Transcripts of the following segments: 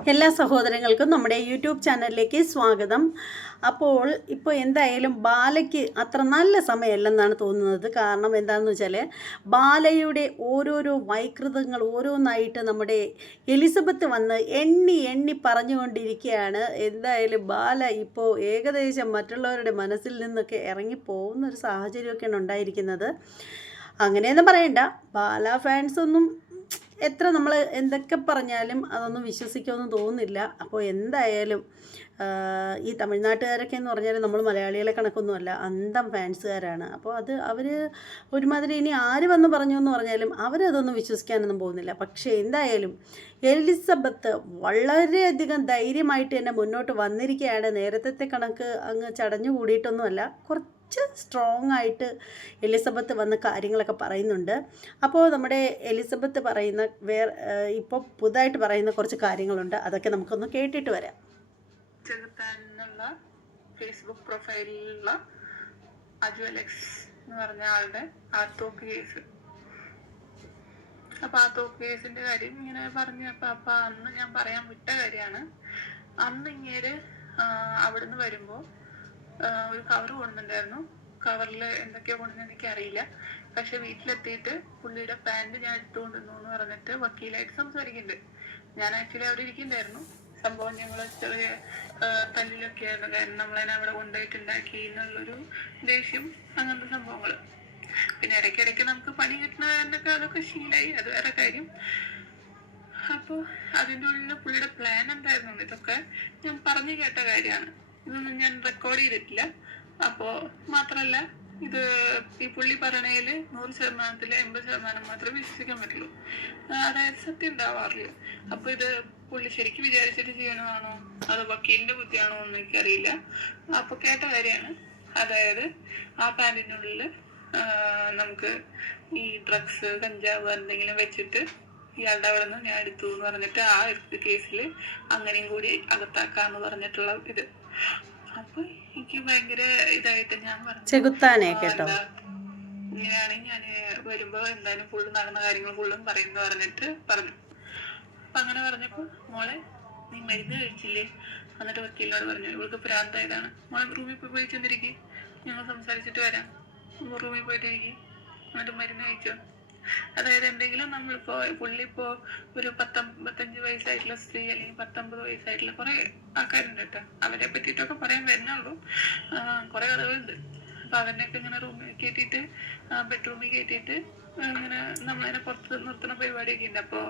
എല്ലാ സഹോദരങ്ങൾക്കും നമ്മുടെ യൂട്യൂബ് ചാനലിലേക്ക് സ്വാഗതം. അപ്പോൾ ഇപ്പോൾ എന്തായാലും ബാലയ്ക്ക് അത്ര നല്ല സമയമല്ലെന്നാണ് തോന്നുന്നത്. കാരണം എന്താണെന്ന് വെച്ചാൽ ബാലയുടെ ഓരോരോ വൈകൃതങ്ങൾ ഓരോന്നായിട്ട് നമ്മുടെ എലിസബത്ത് വന്ന് എണ്ണി എണ്ണി പറഞ്ഞുകൊണ്ടിരിക്കുകയാണ്. എന്തായാലും ബാല ഇപ്പോൾ ഏകദേശം മറ്റുള്ളവരുടെ മനസ്സിൽ നിന്നൊക്കെ ഇറങ്ങിപ്പോകുന്ന ഒരു സാഹചര്യമൊക്കെയാണ് ഉണ്ടായിരിക്കുന്നത്. അങ്ങനെയൊന്നും പറയണ്ട. ബാല ഫാൻസ് ഒന്നും എത്ര നമ്മൾ എന്തൊക്കെ പറഞ്ഞാലും അതൊന്നും വിശ്വസിക്കുമെന്ന് തോന്നുന്നില്ല. അപ്പോൾ എന്തായാലും ഈ തമിഴ്നാട്ടുകാരൊക്കെ എന്ന് പറഞ്ഞാൽ നമ്മൾ മലയാളികളെ കണക്കൊന്നുമല്ല അന്തം ഫാൻസുകാരാണ്. അപ്പോൾ അത് അവർ ഒരുമാതിരി ഇനി ആര് വന്ന് പറഞ്ഞു എന്ന് പറഞ്ഞാലും അവരതൊന്നും വിശ്വസിക്കാനൊന്നും പോകുന്നില്ല. പക്ഷേ എന്തായാലും എലിസബത്ത് വളരെയധികം ധൈര്യമായിട്ട് തന്നെ മുന്നോട്ട് വന്നിരിക്കുകയാണ് നേരത്തെ കണക്ക് അങ്ങ് ചടഞ്ഞു കൂടിയിട്ടൊന്നുമല്ല കുറച്ച് സ്ട്രോങ് ആയിട്ട് എലിസബത്ത് വന്ന് കാര്യങ്ങളൊക്കെ പറയുന്നുണ്ട്. അപ്പോൾ നമ്മുടെ എലിസബത്ത് പറയുന്ന വേറെ ഇപ്പോൾ പുതുതായിട്ട് പറയുന്ന കുറച്ച് കാര്യങ്ങളുണ്ട്. അതൊക്കെ നമുക്കൊന്ന് കേട്ടിട്ട് വരാം. ഫേസ്ബുക്ക് പ്രൊഫൈലിലുള്ള അജു അലക്സ് എന്ന് പറഞ്ഞ ആളുടെ ആത്തോക്ക് കേസ് അപ്പൊ ആ തോക്ക് കേസിന്റെ കാര്യം ഇങ്ങനെ പറഞ്ഞു അപ്പൊ അന്ന് ഞാൻ പറയാൻ വിട്ട കാര്യമാണ്. അന്ന് ഇങ്ങേര് ആ, അവിടുന്ന് വരുമ്പോ ഒരു കവർ കൊണ്ടുണ്ടായിരുന്നു കവറിൽ എന്തൊക്കെയാ കൊണ്ടുവന്ന് എനിക്ക് അറിയില്ല പക്ഷെ വീട്ടിലെത്തിയിട്ട് പുള്ളിയുടെ പാന്റ് ഞാൻ ഇട്ടുകൊണ്ടിരുന്നു എന്ന് പറഞ്ഞിട്ട് വക്കീലായിട്ട് സംസാരിക്കുന്നുണ്ട്. ഞാൻ ആക്ച്വലി അവിടെ ഇരിക്കുന്നുണ്ടായിരുന്നു. സംഭവം ഞങ്ങൾ ചെറിയ തല്ലിലൊക്കെ ആയിരുന്നു. കാരണം നമ്മളതിനെ അവിടെ കൊണ്ടുപോയിട്ടുണ്ടാക്കി എന്നുള്ളൊരു ദേഷ്യം അങ്ങനത്തെ സംഭവങ്ങൾ പിന്നെ ഇടയ്ക്കിടയ്ക്ക് നമുക്ക് പണി കിട്ടുന്നതിനൊക്കെ അതൊക്കെ ശീലായി. അത് വേറെ കാര്യം. അപ്പോ അതിന്റെ ഉള്ളിൽ പുള്ളിയുടെ പ്ലാൻ എന്തായിരുന്നു? ഇതൊക്കെ ഞാൻ പറഞ്ഞു കേട്ട കാര്യമാണ്. ഇതൊന്നും ഞാൻ റെക്കോർഡ് ചെയ്തിട്ടില്ല. അപ്പോ മാത്രല്ല ഇത് ഈ പുള്ളി പറയണേൽ നൂറ് ശതമാനത്തിൽ എൺപത് ശതമാനം മാത്രമേ വിശ്വസിക്കാൻ പറ്റുള്ളൂ. അതായത് സത്യം ഉണ്ടാവാറില്ല. അപ്പൊ ഇത് പുള്ളി ശരിക്കും വിചാരിച്ചിട്ട് ചെയ്യണതാണോ? അതോ വക്കീലിന്റെ ബുദ്ധിയാണോ എന്ന് എനിക്കറിയില്ല. അപ്പൊ കേട്ട കാര്യമാണ്. അതായത് ആ പാന്റിനുള്ളിൽ നമുക്ക് ഈ ഡ്രഗ്സ് കഞ്ചാവ് എന്തെങ്കിലും വെച്ചിട്ട് ഇയാളുടെ അവിടെ നിന്ന് ഞാൻ എടുത്തു എന്ന് പറഞ്ഞിട്ട് ആ കേസിൽ അങ്ങനെയും കൂടി അകത്താക്കാന്ന് പറഞ്ഞിട്ടുള്ള ഇത്. അപ്പൊ എനിക്ക് ഭയങ്കര ഇതായിട്ട് ഞാൻ പറഞ്ഞു കേട്ടോ. ഇങ്ങനെയാണെങ്കിൽ ഞാൻ വരുമ്പോ എന്തായാലും ഫുള്ള് നടന്ന കാര്യങ്ങൾ ഫുള്ളും പറയുന്നു പറഞ്ഞിട്ട് പറഞ്ഞു. അപ്പൊ അങ്ങനെ പറഞ്ഞപ്പോ മോളെ നീ മരുന്ന് കഴിച്ചില്ലേ? എന്നിട്ട് വക്കീലിനോട് പറഞ്ഞു ഇവൾക്ക് പ്രാന്തായതാണ്. മോളെ റൂമിൽ പോയി പോയി ചെന്നിരിക്കും. ഞങ്ങൾ സംസാരിച്ചിട്ട് വരാം. റൂമിൽ പോയിട്ട് ഇരിക്കും. എന്നിട്ട് മരുന്ന് കഴിച്ചോ. അതായത് എന്തെങ്കിലും നമ്മളിപ്പോ പുള്ളി ഇപ്പോ ഒരു പത്തൊമ്പത്തഞ്ച് വയസ്സായിട്ടുള്ള സ്ത്രീ അല്ലെങ്കിൽ പത്തൊമ്പത് വയസ്സായിട്ടുള്ള കുറെ ആൾക്കാരുണ്ട് കേട്ടോ. അവരെ പറ്റിയിട്ടൊക്കെ പറയാൻ വരുന്നുള്ളൂ. കുറെ കഥകളുണ്ട് അപ്പൊ അവനൊക്കെ ഇങ്ങനെ റൂമിൽ കയറ്റിയിട്ട് ബെഡ്റൂമിൽ കയറ്റിയിട്ട് ഇങ്ങനെ നമ്മളതിനെ പുറത്ത് നിർത്തുന്ന പരിപാടിയൊക്കെ ഉണ്ട്. അപ്പൊ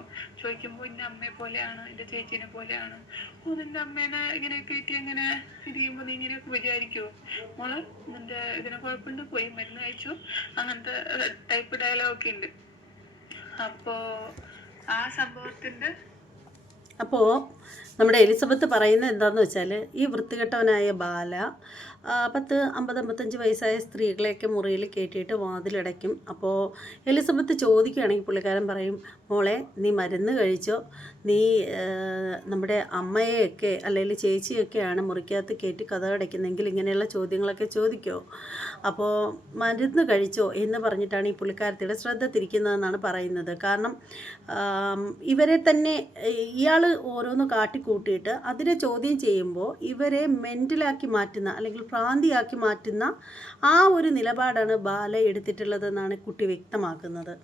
ചോദിക്കുമ്പോ എന്റെ അമ്മയെ പോലെയാണ് എന്റെ ചേച്ചീനെ പോലെയാണ്. ഓ നിന്റെ അമ്മേനെ ഇങ്ങനെ കയറ്റി അങ്ങനെ ഇത് ചെയ്യുമ്പോ നീ ഇങ്ങനെയൊക്കെ വിചാരിക്കുവോ? മോൾ നിന്റെ ഇതിനെ കുഴപ്പമുണ്ട്. പോയി മരുന്ന് കഴിച്ചു. അങ്ങനത്തെ ടൈപ്പ് ഡയലോഗ് ഒക്കെ ഉണ്ട്. അപ്പോ ആ സംഭവത്തിന്റെ അപ്പോൾ നമ്മുടെ എലിസബത്ത് പറയുന്നത് എന്താണെന്ന് വെച്ചാൽ ഈ വൃത്തികെട്ടവനായ ബാല പത്ത് അമ്പത് അമ്പത്തഞ്ച് വയസ്സായ സ്ത്രീകളെയൊക്കെ മുറിയിൽ കയറ്റിയിട്ട് വാതിലടയ്ക്കും. അപ്പോൾ എലിസബത്ത് ചോദിക്കുകയാണെങ്കിൽ പുള്ളിക്കാരൻ പറയും മോളെ നീ മരുന്ന് കഴിച്ചോ? നീ നമ്മുടെ അമ്മയെയൊക്കെ അല്ലെങ്കിൽ ചേച്ചിയൊക്കെയാണ് മുറിക്കകത്ത് കയറ്റി കഥ അടയ്ക്കുന്നെങ്കിൽ ഇങ്ങനെയുള്ള ചോദ്യങ്ങളൊക്കെ ചോദിക്കോ? അപ്പോൾ മരുന്ന് കഴിച്ചോ? എന്ന് പറഞ്ഞിട്ടാണ് ഈ പുള്ളിക്കാരത്തിയുടെ ശ്രദ്ധ തിരിക്കുന്നതെന്നാണ് പറയുന്നത്. കാരണം ഇവരെ തന്നെ ഇയാൾ ഓരോന്ന് കാട്ടിക്കൂട്ടിയിട്ട് അതിനെ ചോദ്യം ചെയ്യുമ്പോൾ ഇവരെ മെന്റലാക്കി മാറ്റുന്ന അല്ലെങ്കിൽ ഭ്രാന്തിയാക്കി മാറ്റുന്ന ആ ഒരു നിലപാടാണ് ബാല എടുത്തിട്ടുള്ളതെന്നാണ് കുട്ടി വ്യക്തമാക്കുന്നത്.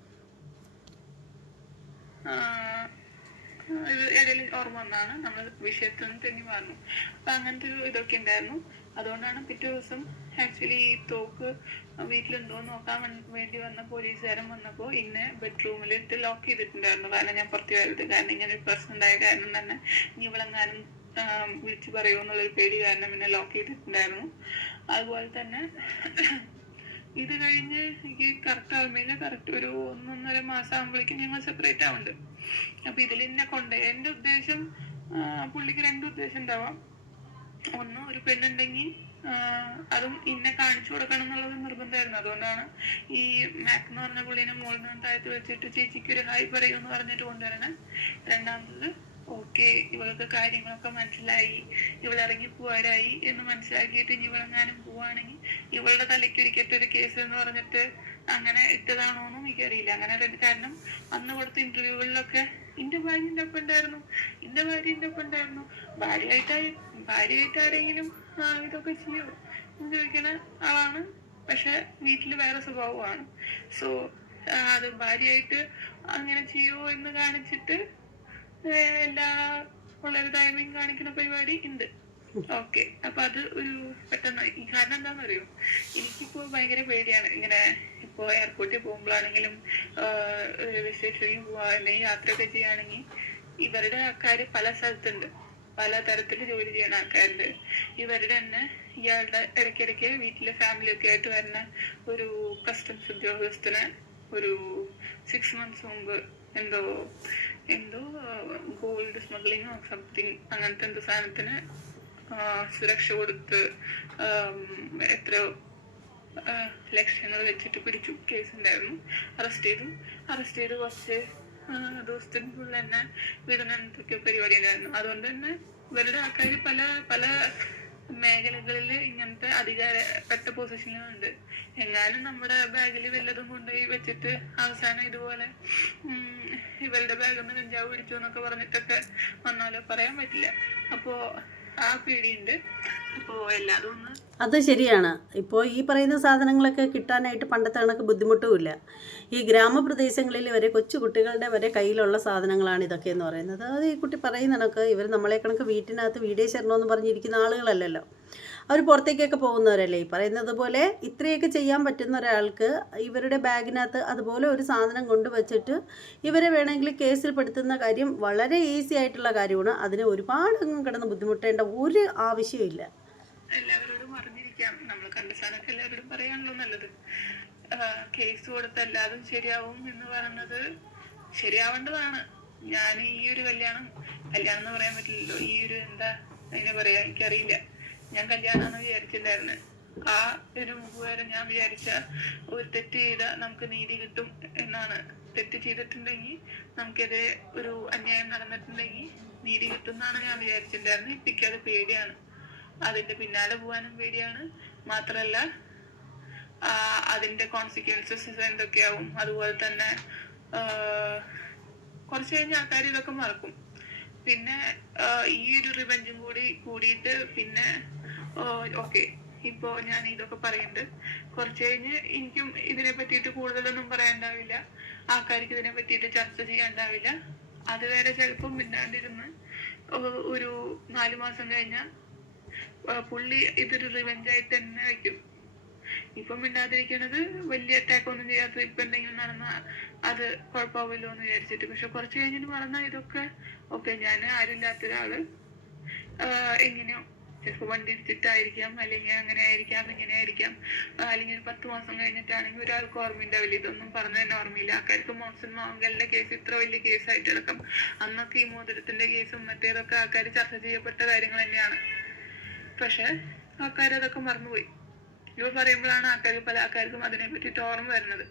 ഓർമ്മ വന്നാണ് നമ്മൾ വിഷയത്തിൽ നിന്ന് തെന്നി മാറുന്നു അപ്പൊ അങ്ങനത്തെ ഒരു ഇതൊക്കെ ഉണ്ടായിരുന്നു. അതുകൊണ്ടാണ് പിറ്റേ ദിവസം ആക്ച്വലി ഈ തോക്ക് വീട്ടിലുണ്ടോ എന്ന് നോക്കാൻ വേണ്ടി വന്ന പോലീസുകാരൻ വന്നപ്പോ ഇന്നെ ബെഡ്റൂമിൽ ബെഡ്റൂമിലിട്ട് ലോക്ക് ചെയ്തിട്ടുണ്ടായിരുന്നു. കാരണം ഞാൻ പുറത്തു വരരുത്. കാരണം ഇങ്ങനെ ഒരു പ്രശ്നം ഉണ്ടായ കാരണം തന്നെ ഇനി ഇവളെങ്ങാനും വിളിച്ചു പറയുമോ എന്നുള്ളൊരു പേടി കാരണം പിന്നെ ലോക്ക് ചെയ്തിട്ടുണ്ടായിരുന്നു. അതുപോലെ തന്നെ ഇത് കഴിഞ്ഞ് എനിക്ക് കറക്റ്റ് ആവുമ്പോൾ കറക്റ്റ് ഒരു ഒന്നൊന്നര മാസം ആകുമ്പോഴേക്കും ഞങ്ങൾ സെപ്പറേറ്റ് ആവുന്നുണ്ട്. അപ്പൊ ഇതിൽ എന്നെ കൊണ്ട് എന്റെ ഉദ്ദേശം പുള്ളിക്ക് രണ്ട് ഉദ്ദേശം ഉണ്ടാവാം. ഒന്ന് ഒരു പെണ്ണുണ്ടെങ്കിൽ അതും ഇന്നെ കാണിച്ചു കൊടുക്കണം എന്നുള്ളത് നിർബന്ധമായിരുന്നു. അതുകൊണ്ടാണ് ഈ മാക് എന്ന് പറഞ്ഞ പുള്ളിനെ മുകളിൽ നിന്ന് താഴത്ത് വെച്ചിട്ട് ചേച്ചിക്ക് ഒരു ഹായ് പറയുമെന്ന് പറഞ്ഞിട്ട് കൊണ്ടുവരണേ. രണ്ടാമത് ഓക്കെ ഇവൾക്ക് കാര്യങ്ങളൊക്കെ മനസ്സിലായി. ഇവൾ ഇറങ്ങി പോവാരായി എന്ന് മനസ്സിലാക്കിയിട്ട് ഇനി ഇവളെങ്ങാനും പോവാണെങ്കിൽ ഇവളുടെ തലയ്ക്ക് ഒരിക്കത്തെ ഒരു കേസ് എന്ന് പറഞ്ഞിട്ട് അങ്ങനെ ഇട്ടതാണോ എന്നും എനിക്കറിയില്ല. അങ്ങനെ കാരണം അന്ന് കൊടുത്ത ഇന്റർവ്യൂകളിലൊക്കെ എന്റെ ഭാര്യ എന്റെ ഒപ്പം ഉണ്ടായിരുന്നു. ഇന്റെ ഭാര്യ എന്റെ ഒപ്പം ഉണ്ടായിരുന്നു. ഭാര്യയായിട്ട് ഭാര്യയായിട്ട് ആരെങ്കിലും ഇതൊക്കെ ചെയ്യോ? എന്ന് ചോദിക്കുന്ന ആളാണ്. പക്ഷെ വീട്ടിൽ വേറെ സ്വഭാവമാണ്. സോ അത് ഭാര്യയായിട്ട് അങ്ങനെ ചെയ്യോ എന്ന് കാണിച്ചിട്ട് എല്ലാ വളരെ ടൈമിങ് കാണിക്കുന്ന പരിപാടി ഉണ്ട്. ഓക്കെ. അപ്പൊ അത് ഒരു പെട്ടെന്ന് കാരണം എന്താണെന്ന് അറിയോ എനിക്കിപ്പോ ഭയങ്കര പേടിയാണ്. ഇങ്ങനെ ഇപ്പോ എയർപോർട്ടിൽ പോകുമ്പോഴാണെങ്കിലും റെയിൽവേ സ്റ്റേഷനിൽ പോവാ അല്ലെങ്കിൽ യാത്രയൊക്കെ ചെയ്യുകയാണെങ്കിൽ ഇവരുടെ ആൾക്കാർ പല സ്ഥലത്തുണ്ട്. പല തരത്തിൽ ജോലി ചെയ്യുന്ന ആൾക്കാരുണ്ട്. ഇവരുടെ തന്നെ ഇയാളുടെ ഇടയ്ക്കിടയ്ക്ക് വീട്ടിലെ ഫാമിലി ഒക്കെ ആയിട്ട് വരുന്ന ഒരു കസ്റ്റംസ് ഉദ്യോഗസ്ഥന് ഒരു സിക്സ് മന്ത്സ് മുമ്പ് എന്തോ എന്തോ ഗോൾഡ് സ്മഗ്ലിങ്ങോ സംതിങ് അങ്ങനത്തെ എന്തോ സാധനത്തിന് സുരക്ഷ കൊടുത്ത് എത്ര ആ, വെച്ചിട്ട് പിടിച്ചു കേസ് ഉണ്ടായിരുന്നു. അറസ്റ്റ് ചെയ്തു. അറസ്റ്റ് ചെയ്ത് കുറച്ച് ദിവസത്തിനുള്ളിൽ തന്നെ വിടുന്ന എന്തൊക്കെയോ പരിപാടി ഉണ്ടായിരുന്നു. അതുകൊണ്ട് തന്നെ ഇവരുടെ ആൾക്കാർ പല പല മേഖലകളിൽ ഇങ്ങനത്തെ അധികാരപ്പെട്ട പൊസിഷനിലുണ്ട് എങ്ങാനും നമ്മുടെ ബാഗിൽ വല്ലതും കൊണ്ടുപോയി വെച്ചിട്ട് അവസാനം ഇതുപോലെ ഇവരുടെ ബാഗിൽ നിന്ന് കഞ്ചാവ് പിടിച്ചു എന്നൊക്കെ പറഞ്ഞിട്ടൊക്കെ വന്നാലോ? പറയാൻ പറ്റില്ല. അപ്പോ ആ അത് ശരിയാണ്. ഇപ്പോൾ ഈ പറയുന്ന സാധനങ്ങളൊക്കെ കിട്ടാനായിട്ട് പണ്ടത്തെ കണക്ക് ബുദ്ധിമുട്ടുമില്ല. ഈ ഗ്രാമപ്രദേശങ്ങളിൽ വരെ കൊച്ചു കുട്ടികളുടെ വരെ കയ്യിലുള്ള സാധനങ്ങളാണ് ഇതൊക്കെ എന്ന് പറയുന്നത്. അത് ഈ കുട്ടി പറയുന്ന കണക്ക് ഇവർ നമ്മളെ കണക്ക് വീട്ടിനകത്ത് വീടേ ചേരണമെന്ന് പറഞ്ഞിരിക്കുന്ന ആളുകളല്ലല്ലോ. അവർ പുറത്തേക്കൊക്കെ പോകുന്നവരല്ലേ? ഈ പറയുന്നത് പോലെ ഇത്രയൊക്കെ ചെയ്യാൻ പറ്റുന്ന ഒരാൾക്ക് ഇവരുടെ ബാഗിനകത്ത് അതുപോലെ ഒരു സാധനം കൊണ്ടുവച്ചിട്ട് ഇവരെ വേണമെങ്കിൽ കേസിൽ പെടുത്തുന്ന കാര്യം വളരെ ഈസി ആയിട്ടുള്ള കാര്യമാണ്. അതിന് ഒരുപാട് അങ്ങ് കിടന്ന് ബുദ്ധിമുട്ടേണ്ട ഒരു ആവശ്യമില്ല എല്ലാവരോടും എല്ലാവരോടും കേസ് കൊടുത്ത് എല്ലാതും ശരിയാവും എന്ന് പറയുന്നത് ശരിയാവേണ്ടതാണ്. ഞാൻ ഈ ഒരു കല്യാണം കല്യാണം എന്ന് പറയാൻ പറ്റില്ലല്ലോ. ഈ ഒരു എന്താ അതിനെ പറയാ എനിക്കറിയില്ല. ഞാൻ കല്യാണം വിചാരിച്ചിട്ടുണ്ടായിരുന്നു ആ ഒരു മുഖവേറെ ഞാൻ വിചാരിച്ച ഒരു തെറ്റ് ചെയ്ത നമുക്ക് നീതി കിട്ടും എന്നാണ്. തെറ്റ് ചെയ്തിട്ടുണ്ടെങ്കിൽ നമുക്കത് ഒരു അന്യായം നടന്നിട്ടുണ്ടെങ്കിൽ നീതി കിട്ടും എന്നാണ് ഞാൻ വിചാരിച്ചിട്ടുണ്ടായിരുന്നത് ഇപ്പൊ അത് പേടിയാണ്. അതിന്റെ പിന്നാലെ പോകാനും പേടിയാണ്. മാത്രല്ല അതിന്റെ കോൺസിക്വൻസസ് എന്തൊക്കെയാവും? അതുപോലെ തന്നെ കുറച്ച് കഴിഞ്ഞ ആൾക്കാർ ഇതൊക്കെ മറക്കും. പിന്നെ ഈ ഒരു റിവഞ്ചും കൂടി കൂടിയിട്ട് പിന്നെ ഓക്കെ. ഇപ്പോ ഞാൻ ഇതൊക്കെ പറയുന്നുണ്ട് കുറച്ച് കഴിഞ്ഞ് എനിക്കും ഇതിനെ പറ്റിയിട്ട് കൂടുതലൊന്നും പറയാനുണ്ടാവില്ല. ആൾക്കാർക്ക് ഇതിനെ പറ്റിയിട്ട് ചർച്ച ചെയ്യാണ്ടാവില്ല അതുവരെ ചിലപ്പം മിണ്ടാണ്ടിരുന്ന് ഒരു നാലു മാസം കഴിഞ്ഞാൽ പുള്ളി ഇതൊരു റിവെഞ്ചായിട്ട് തന്നെ വെക്കും. ഇപ്പം മിണ്ടാതിരിക്കണത് വലിയ അറ്റാക്ക് ഒന്നും ചെയ്യാത്ത ഇപ്പൊ എന്തെങ്കിലും നടന്ന അത് കുഴപ്പമാവില്ലോ എന്ന് വിചാരിച്ചിട്ട്. പക്ഷെ കുറച്ച് കഴിഞ്ഞിട്ട് പറഞ്ഞാൽ ഇതൊക്കെ. ഓക്കെ ഞാൻ ആരുമില്ലാത്ത ഒരാൾ എങ്ങനെയോ ചിലപ്പോ വണ്ടി ഇടിച്ചിട്ടായിരിക്കാം അല്ലെങ്കിൽ അങ്ങനെ ആയിരിക്കാം ഇങ്ങനെ ആയിരിക്കാം. അല്ലെങ്കിൽ ഒരു പത്ത് മാസം കഴിഞ്ഞിട്ടാണെങ്കിൽ ഒരാൾക്ക് ഓർമ്മയുണ്ടാവില്ല. ഇതൊന്നും പറഞ്ഞു തന്നെ ഓർമ്മയില്ല. ആൾക്കാർക്ക് മോൺസൺ മാങ്കലിന്റെ കേസ് ഇത്ര വലിയ കേസായിട്ട് എടുക്കാം അന്നൊക്കെ ഈ മോതിരത്തിന്റെ കേസും മറ്റേതൊക്കെ ആൾക്കാർ ചർച്ച ചെയ്യപ്പെട്ട കാര്യങ്ങൾ തന്നെയാണ്. പക്ഷെ ആൾക്കാർ അതൊക്കെ മറന്നുപോയി. ഇവ പറയുമ്പോഴാണ് ആൾക്കാർ പല ആൾക്കാർക്കും അതിനെ പറ്റിയിട്ട് ഓർമ്മ വരുന്നത്.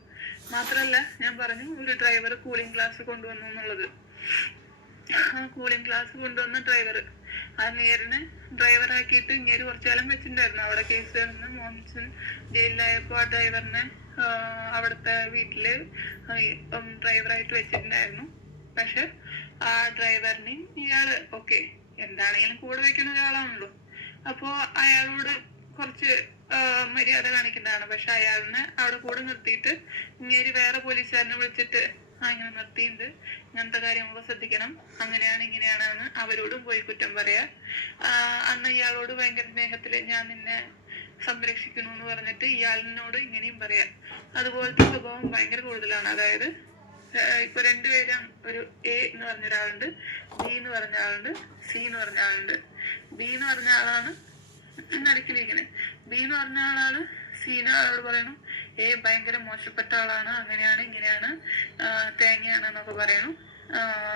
മാത്രമല്ല ഞാൻ പറഞ്ഞു ഒരു ഡ്രൈവർ കൂളിംഗ് ഗ്ലാസ് കൊണ്ടുവന്നു എന്നുള്ളത്. ആ കൂളിംഗ് ഗ്ലാസ് കൊണ്ടുവന്ന ഡ്രൈവർ ആ നേരിന് ഡ്രൈവറാക്കിയിട്ട് ഇങ്ങനെ കുറച്ചു കാലം വെച്ചിട്ടുണ്ടായിരുന്നു. അവിടെ കേസ് നിന്ന് മോൻസൺ ജയിലിലായപ്പോ ആ ഡ്രൈവറിനെ അവിടുത്തെ വീട്ടിൽ ഡ്രൈവറായിട്ട് വെച്ചിട്ടുണ്ടായിരുന്നു. പക്ഷെ ആ ഡ്രൈവറിനെയും ഇയാൾ ഓക്കെ എന്താണെങ്കിലും കൂടെ വെക്കുന്ന ഒരാളാണല്ലോ. അപ്പോ അയാളോട് കുറച്ച് മര്യാദ കാണിക്കുന്നതാണ് പക്ഷെ അയാളിനെ അവിടെ കൂടെ നിർത്തിയിട്ട് ഇങ്ങനെ വേറെ പോലീസുകാരനെ വിളിച്ചിട്ട് ആ ഇങ്ങനെ ഇങ്ങനത്തെ ഇങ്ങനത്തെ കാര്യങ്ങളൊക്കെ ശ്രദ്ധിക്കണം. അങ്ങനെയാണ് ഇങ്ങനെയാണെന്ന് അവരോടും പോയി കുറ്റം പറയാ. അന്ന് ഇയാളോട് ഭയങ്കര സ്നേഹത്തിൽ ഞാൻ നിന്നെ സംരക്ഷിക്കുന്നു എന്ന് പറഞ്ഞിട്ട് ഇയാളിനോട് ഇങ്ങനെയും പറയാം. അതുപോലത്തെ സ്വഭാവം ഭയങ്കര കൂടുതലാണ്. അതായത് ഇപ്പൊ രണ്ടുപേരും ഒരു എ എന്ന് പറഞ്ഞ ഒരാളുണ്ട് ബി എന്ന് പറഞ്ഞ ആളുണ്ട് സി എന്ന് പറഞ്ഞ ആളുണ്ട് ബി എന്ന് പറഞ്ഞ ആളാണ് നടുക്കിലിരിക്കണേ. ബി എന്ന് പറഞ്ഞ ആളാണ് സീന ആളോട് പറയണു. എ ഭയങ്കര മോശപ്പെട്ട ആളാണ് അങ്ങനെയാണ് ഇങ്ങനെയാണ് തേങ്ങയാണ് എന്നൊക്കെ പറയണു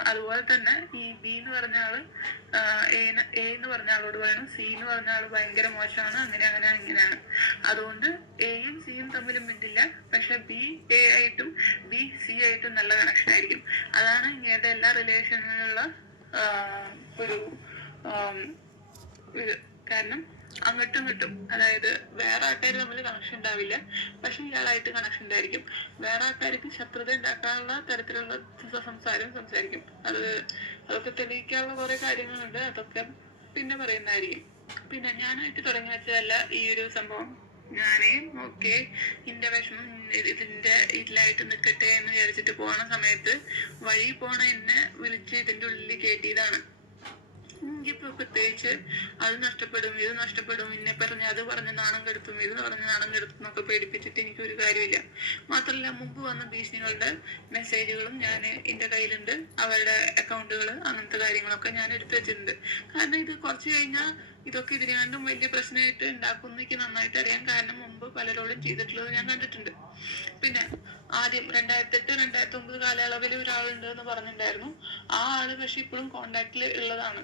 അതുപോലെ തന്നെ ഈ ബി എന്ന് പറഞ്ഞ ആൾ എ എന്ന് പറഞ്ഞ ആളോട് പറയണം സി എന്ന് പറഞ്ഞ ആൾ ഭയങ്കര മോശമാണ്. അങ്ങനെ അങ്ങനെയാണ് ഇങ്ങനെയാണ്. അതുകൊണ്ട് എയും സിയും തമ്മിലും മിണ്ടില്ല. പക്ഷെ ബി എ ആയിട്ടും ബി സി ആയിട്ടും നല്ല കണക്ഷൻ ആയിരിക്കും. അതാണ് ഇങ്ങയുടെ എല്ലാ റിലേഷനിലുള്ള ഒരു കാരണം. അങ്ങോട്ടും കിട്ടും അതായത് വേറെ ആൾക്കാർ തമ്മിൽ കണക്ഷൻ ഉണ്ടാവില്ല. പക്ഷെ ഇയാളായിട്ട് കണക്ഷൻ ഉണ്ടായിരിക്കും. വേറെ ആൾക്കാർക്ക് ശത്രുത ഉണ്ടാക്കാനുള്ള തരത്തിലുള്ള സംസാരം സംസാരിക്കും. അത് അതൊക്കെ തെളിയിക്കാനുള്ള കുറെ കാര്യങ്ങളുണ്ട്. അതൊക്കെ പിന്നെ പറയുന്നതായിരിക്കും. പിന്നെ ഞാനായിട്ട് തുടങ്ങി വെച്ചതല്ല ഈ ഒരു സംഭവം. ഞാനേ ഓക്കെ ഇന്റെ വിഷമം ഇതിന്റെ ഇതിലായിട്ട് നിൽക്കട്ടെ എന്ന് വിചാരിച്ചിട്ട് പോണ സമയത്ത് വഴി പോണ എന്നെ വിളിച്ച് ഇതിന്റെ ഉള്ളിൽ കയറ്റിയതാണ് എനിക്കിപ്പോ പ്രത്യേകിച്ച് അത് നഷ്ടപ്പെടും ഇത് നഷ്ടപ്പെടും ഇന്നെ പറഞ്ഞ് അത് പറഞ്ഞ് നാണം കെടുത്തും ഇത് പറഞ്ഞ് നാണം കെടുത്തും എന്നൊക്കെ പേടിപ്പിച്ചിട്ട് എനിക്ക് ഒരു കാര്യമില്ല. മാത്രമല്ല മുമ്പ് വന്ന ഭീഷണികളുടെ മെസ്സേജുകളും ഞാൻ എന്റെ കയ്യിലുണ്ട്. അവരുടെ അക്കൗണ്ടുകൾ അങ്ങനത്തെ കാര്യങ്ങളൊക്കെ ഞാൻ എടുത്തു വെച്ചിട്ടുണ്ട്. കാരണം ഇത് കുറച്ച് കഴിഞ്ഞാൽ ഇതൊക്കെ ഇതിനാണ്ടും വലിയ പ്രശ്നമായിട്ട് ഉണ്ടാക്കും എനിക്ക് നന്നായിട്ട് അറിയാം. കാരണം മുമ്പ് പലരോടും ചെയ്തിട്ടുള്ളത് ഞാൻ കണ്ടിട്ടുണ്ട്. പിന്നെ ആദ്യം രണ്ടായിരത്തി എട്ട് രണ്ടായിരത്തി ഒമ്പത് കാലയളവിൽ ഒരാളുണ്ട് എന്ന് പറഞ്ഞിട്ടുണ്ടായിരുന്നു ആ ആൾ പക്ഷെ ഇപ്പോഴും കോണ്ടാക്റ്റിൽ ഉള്ളതാണ്.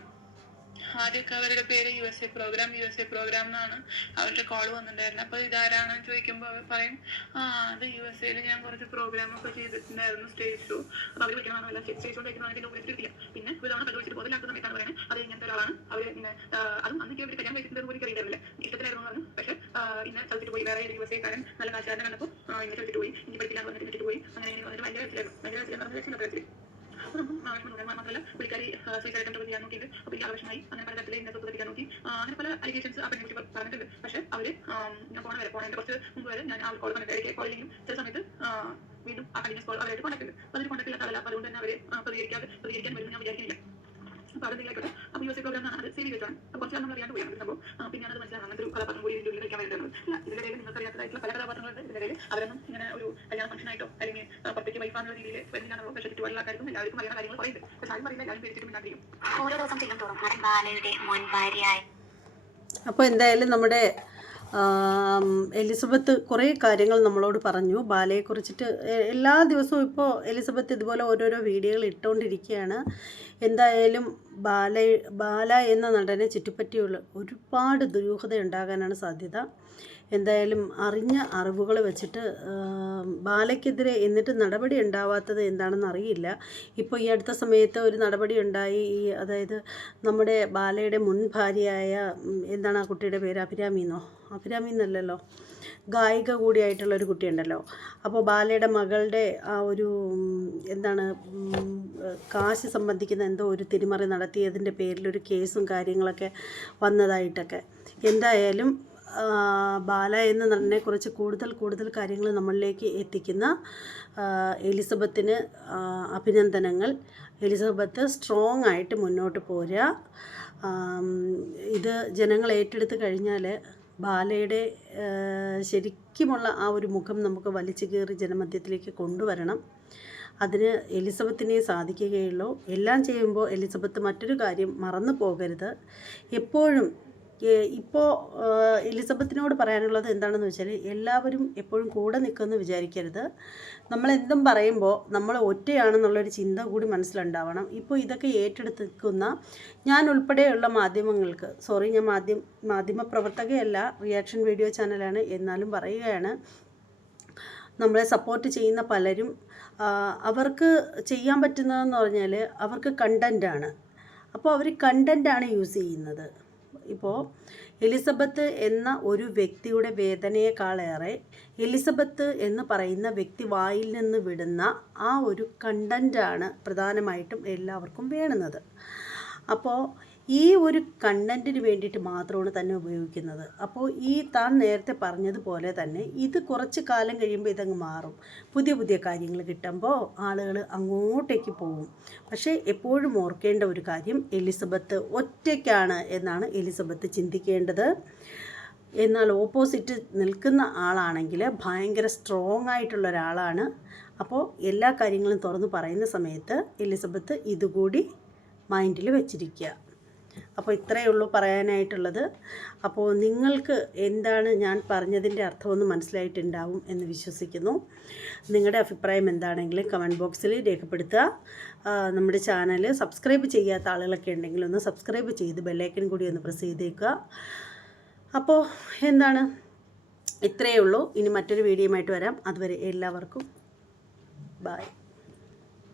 ആദ്യമൊക്കെ അവരുടെ പേര് U S A programme U S A programme എന്നാണ് അവരുടെ കോൾ വന്നിട്ടുണ്ടായിരുന്നത്. അപ്പൊ ഇതാരാണെന്ന് ചോദിക്കുമ്പോൾ അവർ പറയും ആ അത് യു എസ് എയിൽ ഞാൻ കുറച്ച് പ്രോഗ്രാം ഒക്കെ ചെയ്തിട്ടുണ്ടായിരുന്നു സ്റ്റേജ് ഷോ അപ്പൊ അവർ വിളിക്കണമെന്നല്ല സ്റ്റേജ് ഷോ കഴിക്കുന്ന അതിന്റെ ഉപയോഗിച്ചിട്ടില്ല പിന്നെ ഒരു തവണ കണ്ടുപിടിച്ചിട്ട് ബോധമില്ലാത്ത സമയത്താണ് പറയുന്നത് അത് ഇങ്ങനത്തെ ഒരാളാണ്. അവർ പിന്നെ അതും അന്നൊക്കെ അവർ കല്യാണം കഴിച്ചിട്ടുണ്ടെന്ന് പോലും അറിയില്ലായിരുന്നില്ല ഇഷ്ടത്തിലായിരുന്നു പറഞ്ഞു. പക്ഷെ ഇന്ന് ഇന്നെ ചതിച്ചിട്ട് പോയി. വേറെ യു എസ് എക്കാരൻ നല്ല കാശുകാരനെ കണ്ടപ്പോൾ ഇങ്ങനെ ചതിച്ചിട്ട് പോയി. ഇനി പഠിക്കില്ല പറഞ്ഞിട്ട് പോയി. അങ്ങനെ എനിക്ക് വന്നിട്ട് ഭയങ്കര ഭയങ്കര അപ്പൊ നമ്മൾ ആവശ്യം മാത്രമല്ല പുള്ളിക്കാരി സൂയിസൈഡ് അറ്റംപ്റ്റ് ചെയ്യാൻ നോക്കിയിട്ട് അപ്പൊ ഈ ആവശ്യമായി അങ്ങനെ പല തരത്തിലെ ഇന്നെ സ്വത്ത് നോക്കി. അങ്ങനെ പല അലിഗേഷൻസ് ആ പെൺകുട്ടി പറഞ്ഞിട്ടുണ്ട്. പക്ഷെ അവർ ഞാൻ പോണ വരെ പോണതിന്റെ കുറച്ച് മുമ്പ് വരെ ഞാൻ ആ കോൾ പറഞ്ഞിട്ട് കോൾ ചെയ്യും. ചില സമയത്ത് വീണ്ടും ആ കണ്ടിന്യൂസ് കോൾ അവരായിട്ട് കോൺടാക്ട് ഉണ്ട്. അതിന് കോൺടാക്ട് ഇല്ലാത്ത ആളല്ല. അതുകൊണ്ട് തന്നെ അവരെ പ്രതികരിക്കാതെ പ്രതികരിക്കാൻ വരുമെന്ന് ഞാൻ വിചാരിക്കുന്നില്ല. അപ്പൊ അതെന്തെങ്കിലും ആയിക്കോട്ടെ അപ്പൊ യു എസ് എ പ്രോഗ്രാം അത് സേവ് ചെയ്തിട്ടാണ്. അപ്പൊ കുറച്ച് നമ്മൾ അറിയാണ്ട് പോയാണ് സംഭവം പിന്നെ അത് മനസ്സിലാകുന്നത് അങ്ങനത്തെ ഒരു കഥാപാത്രം കൂടി ഉള്ളിൽ കളിക്കാൻ അല്ല ഇതിന്റെ ഇടയിൽ നിങ്ങൾക്ക് അറിയാത്തതായിട്ടുള്ള പല കഥാപാത്രങ്ങളുണ്ട്. ഇതിന്റെ ഇടയിൽ അവരൊന്നും ഇങ്ങനെ ഒരു കല്യാണ ഫംഗ്ഷനായിട്ടോ അല്ലെങ്കിൽ പുറത്തേക്ക് വൈഫാന്നുള്ള രീതിയിൽ വരുന്നതാണോ പക്ഷേ ചുറ്റുപാടുള്ള ആൾക്കാർക്കും എല്ലാവർക്കും അറിയാൻ കാര്യങ്ങൾ പറയുന്നത് പക്ഷെ ആരും അറിയില്ല എല്ലാവരും പേടിച്ചിട്ട് ഓരോ ദിവസം ചെയ്യും തോറും നടൻ ബാലയുടെ മുൻ ഭാര്യയായ. അപ്പോൾ എന്തായാലും നമ്മുടെ എലിസബത്ത് കുറേ കാര്യങ്ങൾ നമ്മളോട് പറഞ്ഞു. ബാലയെ കുറിച്ചിട്ട് എല്ലാ ദിവസവും ഇപ്പോൾ എലിസബത്ത് ഇതുപോലെ ഓരോരോ വീഡിയോകൾ ഇട്ടുകൊണ്ടിരിക്കുകയാണ് എന്തായാലും ബാല ബാല എന്ന നടനെ ചുറ്റിപ്പറ്റിയുള്ള ഒരുപാട് ദുരൂഹത ഉണ്ടാകാനാണ് സാധ്യത. എന്തായാലും അറിഞ്ഞ അറിവുകൾ വെച്ചിട്ട് ബാലയ്ക്കെതിരെ എന്നിട്ട് നടപടി ഉണ്ടാവാത്തത് എന്താണെന്ന് അറിയില്ല. ഇപ്പോൾ ഈ അടുത്ത സമയത്ത് ഒരു നടപടി ഉണ്ടായി. ഈ അതായത് നമ്മുടെ ബാലയുടെ മുൻ ഭാര്യയായ എന്താണ് ആ കുട്ടിയുടെ പേര്? അഭിരാമി എന്നോ ഗായിക കൂടിയായിട്ടുള്ള ഒരു കുട്ടിയുണ്ടല്ലോ. അപ്പോൾ ബാലയുടെ മകളുടെ ആ ഒരു എന്താണ് കാശ് സംബന്ധിക്കുന്ന എന്തോ ഒരു തിരിമറി നടത്തിയതിന്റെ പേരിൽ ഒരു കേസും കാര്യങ്ങളൊക്കെ വന്നതായിട്ടൊക്കെ. എന്തായാലും ബാല എന്ന നടനെക്കുറിച്ച് കൂടുതൽ കൂടുതൽ കാര്യങ്ങൾ നമ്മളിലേക്ക് എത്തിക്കുന്ന എലിസബത്തിന് അഭിനന്ദനങ്ങൾ. എലിസബത്ത് സ്ട്രോങ് ആയിട്ട് മുന്നോട്ട് പോരുക. ഇത് ജനങ്ങൾ ഏറ്റെടുത്ത് കഴിഞ്ഞാൽ ബാലയുടെ ശരിക്കുമുള്ള ആ ഒരു മുഖം നമുക്ക് വലിച്ചു കയറി ജനമധ്യത്തിലേക്ക് കൊണ്ടുവരണം. അതിന് എലിസബത്തിനെ സാധിക്കുകയുള്ളൂ. എല്ലാം ചെയ്യുമ്പോൾ എലിസബത്ത് മറ്റൊരു കാര്യം മറന്നു പോകരുത്. എപ്പോഴും ഇപ്പോൾ എലിസബത്തിനോട് പറയാനുള്ളത് എന്താണെന്ന് വെച്ചാൽ എല്ലാവരും എപ്പോഴും കൂടെ നിൽക്കുമെന്ന് വിചാരിക്കരുത്. നമ്മൾ എന്തും പറയുമ്പോൾ നമ്മൾ ഒറ്റയാണെന്നുള്ളൊരു ചിന്ത കൂടി മനസ്സിലുണ്ടാവണം. ഇപ്പോൾ ഇതൊക്കെ ഏറ്റെടുത്ത് നിൽക്കുന്ന ഞാൻ ഉൾപ്പെടെയുള്ള മാധ്യമങ്ങൾക്ക് സോറി ഞാൻ മാധ്യമ മാധ്യമപ്രവർത്തകയല്ല റിയാക്ഷൻ വീഡിയോ ചാനലാണ് എന്നാലും പറയുകയാണ്. നമ്മളെ സപ്പോർട്ട് ചെയ്യുന്ന പലരും അവർക്ക് ചെയ്യാൻ പറ്റുന്നതെന്ന് പറഞ്ഞാൽ അവർക്ക് കണ്ടന്റാണ് അപ്പോൾ അവർ കണ്ടന്റാണ് യൂസ് ചെയ്യുന്നത്. ഇപ്പോൾ എലിസബത്ത് എന്ന ഒരു വ്യക്തിയുടെ വേദനയെക്കാളേറെ എലിസബത്ത് എന്ന് പറയുന്ന വ്യക്തി വായിൽ നിന്ന് വിടുന്ന ആ ഒരു കണ്ടന്റാണ് പ്രധാനമായിട്ടും എല്ലാവർക്കും വേണുന്നത്. അപ്പോൾ ഈ ഒരു കണ്ടന്റിന് വേണ്ടിയിട്ട് മാത്രമാണ് തന്നെ ഉപയോഗിക്കുന്നത്. അപ്പോൾ ഈ താൻ നേരത്തെ പറഞ്ഞതുപോലെ തന്നെ ഇത് കുറച്ച് കാലം കഴിയുമ്പോൾ ഇതങ്ങ് മാറും. പുതിയ പുതിയ കാര്യങ്ങൾ കിട്ടുമ്പോൾ ആളുകൾ അങ്ങോട്ടേക്ക് പോകും പക്ഷേ എപ്പോഴും ഓർക്കേണ്ട ഒരു കാര്യം എലിസബത്ത് ഒറ്റയ്ക്കാണ് എന്നാണ് എലിസബത്ത് ചിന്തിക്കേണ്ടത്. എന്നാൽ ഓപ്പോസിറ്റ് നിൽക്കുന്ന ആളാണെങ്കിൽ ഭയങ്കര സ്ട്രോങ് ആയിട്ടുള്ള ഒരാളാണ്. അപ്പോൾ എല്ലാ കാര്യങ്ങളും തുറന്ന് പറയുന്ന സമയത്ത് എലിസബത്ത് ഇതുകൂടി മൈൻഡിൽ വെച്ചിരിക്കുക അപ്പോൾ ഇത്രയേ ഉള്ളൂ പറയാനായിട്ടുള്ളത്. അപ്പോൾ നിങ്ങൾക്ക് എന്താണ് ഞാൻ പറഞ്ഞതിന്റെ അർത്ഥമൊന്ന് മനസ്സിലായിട്ടുണ്ടാവും എന്ന് വിശ്വസിക്കുന്നു. നിങ്ങളുടെ അഭിപ്രായം എന്താണെങ്കിലും കമന്റ് ബോക്സിൽ രേഖപ്പെടുത്തുക. നമ്മുടെ ചാനൽ സബ്സ്ക്രൈബ് ചെയ്യാത്ത ആളുകളൊക്കെ ഉണ്ടെങ്കിൽ ഒന്ന് സബ്സ്ക്രൈബ് ചെയ്ത് ബെല്ലൈക്കൻ കൂടി ഒന്ന് പ്രസ് ചെയ്തേക്കുക. അപ്പോൾ എന്താണ്? ഇത്രയേ ഉള്ളൂ. ഇനി മറ്റൊരു വീഡിയോയുമായിട്ട് വരാം. അതുവരെ എല്ലാവർക്കും ബായ്